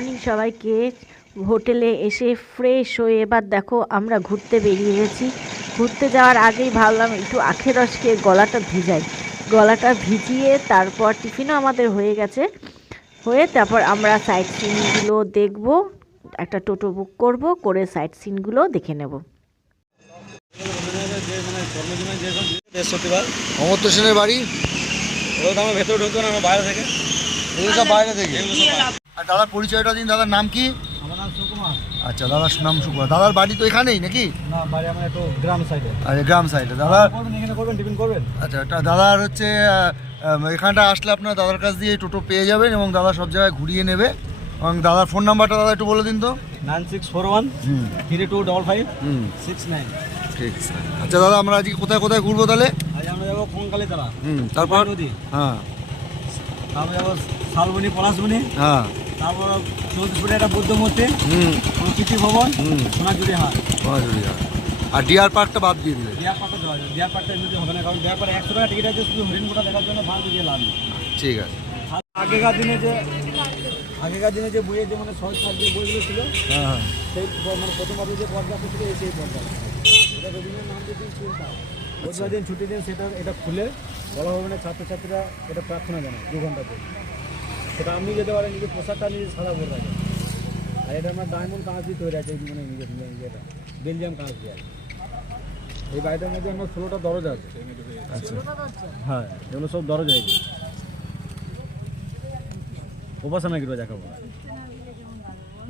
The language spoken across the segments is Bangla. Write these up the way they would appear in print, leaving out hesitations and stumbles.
মর্নিং সবাইকে। হোটেলে এসে ফ্রেশ হয়ে এবার দেখো আমরা ঘুরতে বেরিয়ে গেছি। ঘুরতে যাওয়ার আগেই ভাবলাম একটু আখের রস খেয়ে গলাটা ভিজাই। গলাটা ভিজিয়ে তারপর টিফিনও আমাদের হয়ে গেছে। হয়ে তারপর আমরা সাইট সিনগুলো দেখব, একটা টোটো বুক করব, করে সাইট সিনগুলো দেখে নেব। অমর্ত্য সেনের বাড়ি ভেতরে ঢুকতো না, আমরা বাইরে থেকে। এগুলো সব বাইরে থেকে। আর দাদার পরিচয়টা দিন। দাদার নাম কি? আমার নাম সুকুমার। আচ্ছা, দাদার নাম সুকুমার। দাদার বাড়ি তো এখানেই নাকি? না, বাড়ি আমার একটু গ্রাম সাইডে। আচ্ছা, গ্রাম সাইডে। দাদার এখানে করবেন, টিফিন করবেন। আচ্ছা, দাদার হচ্ছে এখানটা আসলে আপনার দাদার কাছ দিয়ে টোটো পেয়ে যাবেন এবং দাদা সব জায়গায় ঘুরিয়ে নেবে। এবং দাদার ফোন নাম্বারটা দাদা একটু বলে দিন তো। 9641 3255 69। ঠিক আছে। আচ্ছা দাদা, আমরা আজকে কোথায় কোথায় ঘুরবো তাহলে? আজ আমরা যাবো কঙ্কালীতলা, তারপর নদী। হ্যাঁ, তারপর যাবো শালবনি, পলাশবনি। হ্যাঁ, তারপর 14 একটা বুদ্ধ মূর্তি, সংস্কৃতি ভবন, সোনাঝুরি হাট। আর ডিয়ার পার্কটা বাদ দিয়ে দিলে। ডিয়ার পার্কে যাওয়া যায়। ডিয়ার পার্কটা এমনিতে হবে না, কারণ ডিয়ার পার্কে 100 টাকা টিকিট আছে, শুধু হরিণগুলো দেখার জন্য ভাড়া দিয়ে লাভ নেই। ঠিক আছে। আগেকার দিনে যে বইয়ের যে মানে শহর যে বইগুলো ছিল, হ্যাঁ, সেই মানে প্রথম আপনি যে পর্দাটা ছিল সেই পর্দা, এটা রবীন্দ্রনাথ নাম দিয়ে শুনতাম। প্রতিবার দিন ছুটির দিন এটা খুলে বলা হবে না, ছাত্রছাত্রীরা এটা প্রার্থনা জানায় 2 ঘন্টা করে। সেটা আপনি যেতে পারেন, নিজের পোশাকটা নিজে সাদা করে রাখেন। আর এটা আমার ডায়মন্ড কাঁচ দিয়ে তৈরি আছে, মানে এটা বেলজিয়াম কাঁচ দিয়ে। এই বাড়িটার মধ্যে আমার 16টা দরজা আছে। আচ্ছা, হ্যাঁ, এগুলো সব দরজা। উপাসনা গৃহ যাকে বলে,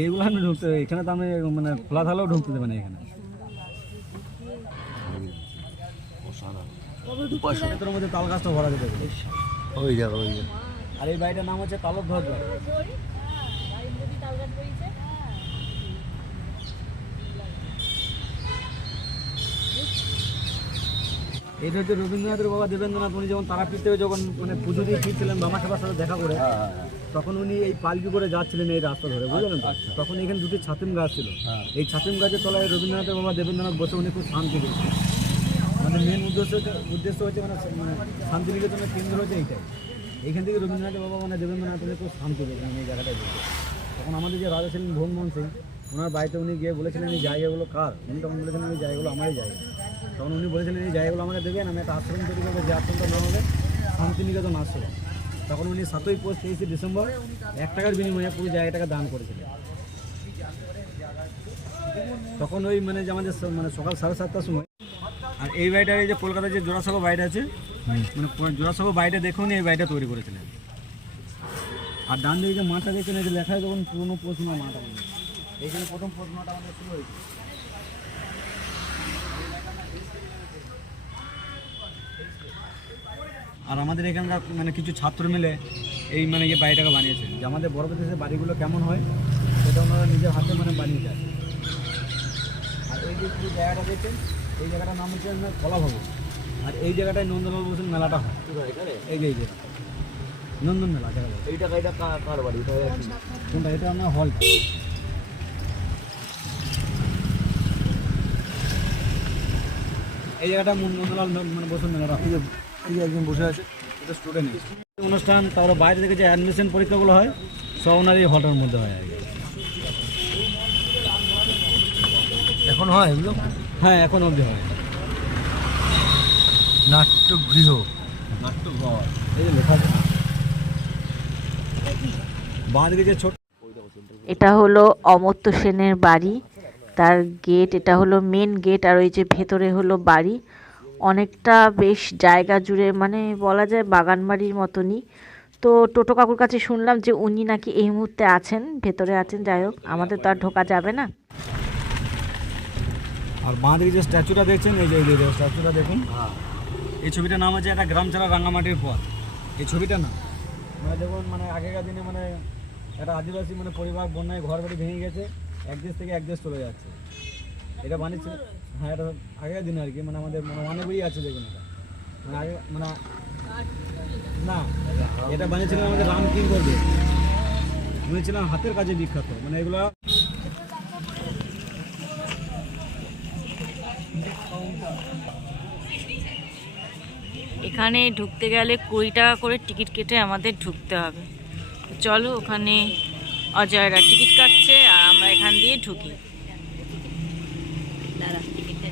এইগুলো আমি ঢুকতে, এখানে তো আমি মানে খোলা থাকলেও ঢুকতে দেবে না এখানে। উপাসনার মধ্যে তাল গাছটা ভরা যেতে পারে। ওই যাবে, ওই যাবে। আর এই বাড়িটার নাম হচ্ছে তালধ্বজ বাড়ি। এটা হচ্ছে রবীন্দ্রনাথের বাবা দেবেন্দ্রনাথ। উনি যখন তারাপীঠ থেকে যখন মানে পুজো দিয়ে ফিরছিলেন বাবা সাহেবের সাথে দেখা করে, তখন উনি এই পালকি করে যাচ্ছিলেন এই রাস্তা ধরে, বুঝলেন তো? তখন এখানে 2টি ছাতিম গাছ ছিল। এই ছাতিম গাছের তলায় রবীন্দ্রনাথের বাবা দেবেন্দ্রনাথ বসে উনি খুব শান্তি পেয়েছেন। আমাদের মেন উদ্দেশ্য হচ্ছে মানে শান্তিনিকেতনের কেন্দ্র হচ্ছে এইটাই। এইখান থেকে রবীন্দ্রনাথের বাবা মানে দেবেন্দ্রনাথ উনি খুব শান্তি পেয়েছেন এই জায়গাটায় বসে। তখন আমাদের যে রাজা ছিলেন ভোগমোহন সিং, ওনার বাড়িতে উনি গিয়ে বলেছিলেন এই জায়গাগুলো কার। উনি তখন বলেছিলেন এই জায়গাগুলো আমারই জায়গা। তখন উনি বলেছিলেন এই জায়গাগুলো আমাকে দেবেন, আমি একটা আশ্রম তৈরি করবো, যে আশ্রমটা নাম হবে শান্তিনিকেতন আশ্রম। তখন উনি 7ই পৌষ 23শে ডিসেম্বর 1 টাকার বিনিময়ে পুরো জায়গাটাকে দান করেছিলেন। তখন ওই মানে যে আমাদের মানে সকাল 7:30টার সময়। আর এই বাড়িটা, এই যে কলকাতার যে জোড়াসাঁকো বাড়িটা আছে, মানে জোড়াসাঁকো বাড়িটা দেখুন, এই বাড়িটা তৈরি করেছিলেন। আর ডান দিকে যে মাঠটা দেখছেন, এই যে লেখা যখন পুরোনো পশ্চিমা মাঠ, এইখানে প্রথম পশ্চিমাটা আমাদের শুরু হয়েছে। আর আমাদের এখানকার মানে কিছু ছাত্র মিলে এই মানে এই বাড়িটাকে বানিয়েছে, যে আমাদের বড় দেশের বাড়িগুলো কেমন হয় সেটা ওনারা নিজের হাতে মানে বানিয়ে যায়। আর এই যে পুরো জায়গাটা দেখছেন, এই জায়গাটার নাম হচ্ছে কলা ভবন। আর এই জায়গাটায় নন্দলাল বসুর মেলাটা হয়। এই যে নন্দন মেলা জায়গা। এইটা কার বাড়ি? কোনটা? এটা আপনার হল। এই জায়গাটা নন্দলাল মানে বসুর মেলাটা হয়। এই একজন বসে আছে, এটা স্টুডেন্ট অনুষ্ঠান। তারপরে বাইরে থেকে যে অ্যাডমিশন পরীক্ষাগুলো হয় সব ওনার এই হলটার মধ্যে হয়। এখন হয় এগুলো? হ্যাঁ, এখন অবধি হয়। নাট্যগৃহ, নাট্যঘর, এই যে লেখা আছে বাঁ দিকে যে ছোট। এটা হলো অমর্ত্য সেনের বাড়ি, তার গেট। এটা হলো মেন গেট। আর ওই যে ভেতরে হলো বাড়ি, অনেকটা বেশ জায়গা জুড়ে, মানে বলা যায় বাগান বাড়ির মতনই। তো টোটো কাকুর কাছে শুনলাম যে উনি নাকি এই মুহূর্তে আছেন, ভেতরে আছেন। যাই হোক, আমাদের তো আর ঢোকা যাবে না। আর বাঁ দিকে যে স্ট্যাচুটা দেখছেন, এই যে স্ট্যাচুটা দেখুন, এই ছবিটার নাম হচ্ছে একটা গ্রাম ছাড়া রাঙামাটির পথ। এই ছবিটা না মানে যখন মানে আগেকার দিনে মানে একটা আদিবাসী মানে পরিবার বন্যায় ঘর বাড়ি ভেঙে গেছে, এক দেশ থেকে এক দেশ চলে যাচ্ছে, এটা বানিয়েছে। হ্যাঁ, এটা আগেকার দিনে আর কি, মানে আমাদের মানে অনেক বই আছে দেখুন। এটা মানে আগে মানে না, এটা বানিয়েছিলেন আমাদের রাম কিং করবে, বুঝেছিলাম হাতের কাজে বিখ্যাত। মানে এগুলো এখানে ঢুকতে গেলে 20 টাকা করে টিকিট কেটে আমাদের ঢুকতে হবে। চলো ওখানে অজয়রা টিকিট কাটছে আর আমরা এখান দিয়ে ঢুকি। দাঁড়া, টিকিটটা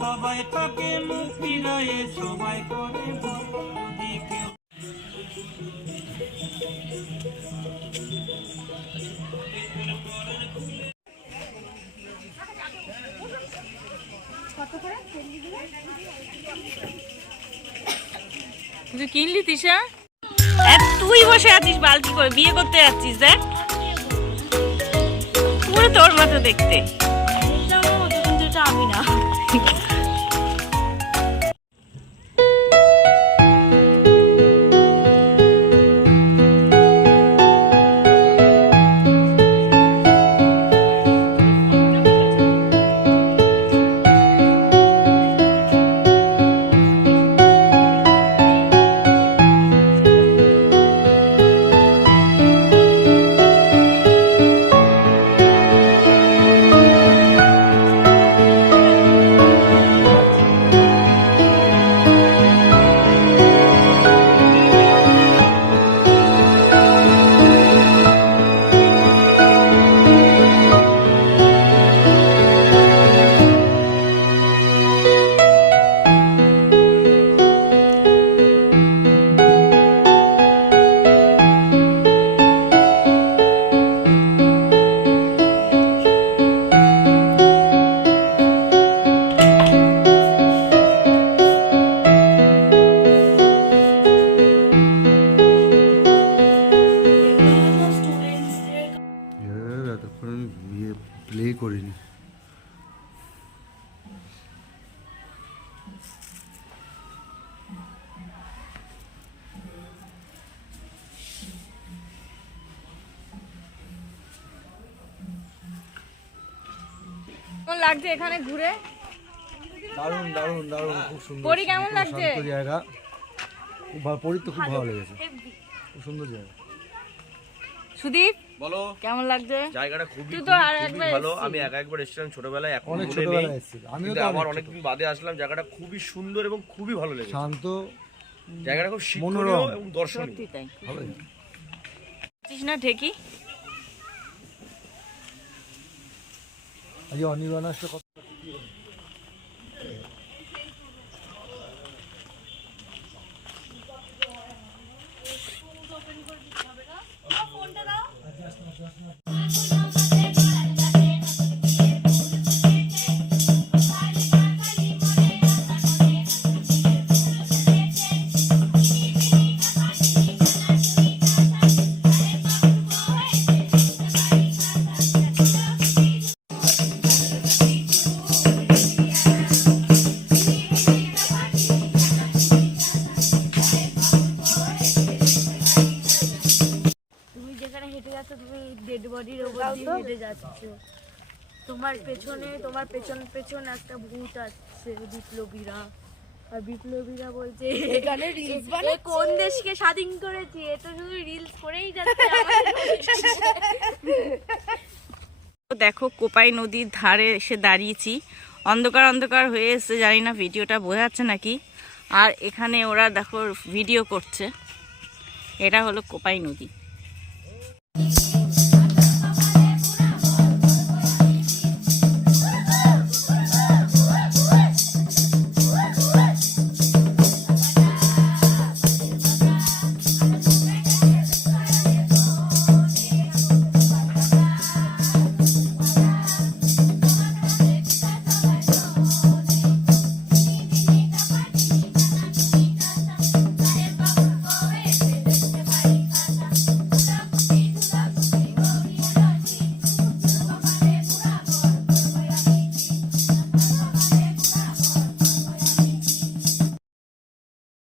সবাই তাকে মুখ ফিরায়ে সবাই করে যদি কেউ তুই কিনলি তিশা? তুই বসে আছিস বালতি করে, বিয়ে করতে যাচ্ছিস? দেখ পুরো তোর মতো দেখতে। আমি না প্লে করিনি। কেমন লাগছে এখানে ঘুরে? দারুণ দারুণ দারুণ, খুব সুন্দর। পরি কেমন লাগছে? শান্ত জায়গা, খুব ভালো। পরি তো খুব ভালো লেগেছে, খুব সুন্দর জায়গা। সুদীপ বলো, কেমন লাগছে? জায়গাটা খুবই তুই তো আর খুবই একবার ভালো। এসেছিস। আমি একবার এসেছিলাম ছোটবেলায়, এখন অনেক মনে ছোটবেলায় নেই। এসেছিল, আমিও কিন্তু তো আবার অনেক অনেকদিন বাদে আসলাম। জায়গাটা খুবই সুন্দর এবং খুবই ভালো লেগেছে। শান্ত, জায়গাটা খুব শিক্ষণীয় মনোরম এবং দর্শনীয়। সত্যি তাই। ভালো। বুঝছিস না ঠেকি? আজ অনির্বাণ আসলে কত ডেড বডির ওপর দিয়ে হেঁটে যাচ্ছ, তোমার পেছনে তোমার পেছন পেছন একটা ভূত আসছে, বিপ্লবীরা। আর বিপ্লবীরা বলছে এখানে রিলস বানাচ্ছে, কোন দেশকে স্বাধীন করেছে, এ তো শুধু রিলস করেই যাচ্ছে দেখো কোপাই নদীর ধারে এসে দাঁড়িয়েছি, অন্ধকার অন্ধকার হয়ে এসছে, জানি না ভিডিওটা বোঝাচ্ছে নাকি। আর এখানে ওরা দেখো ভিডিও করছে। এটা হলো কোপাই নদী।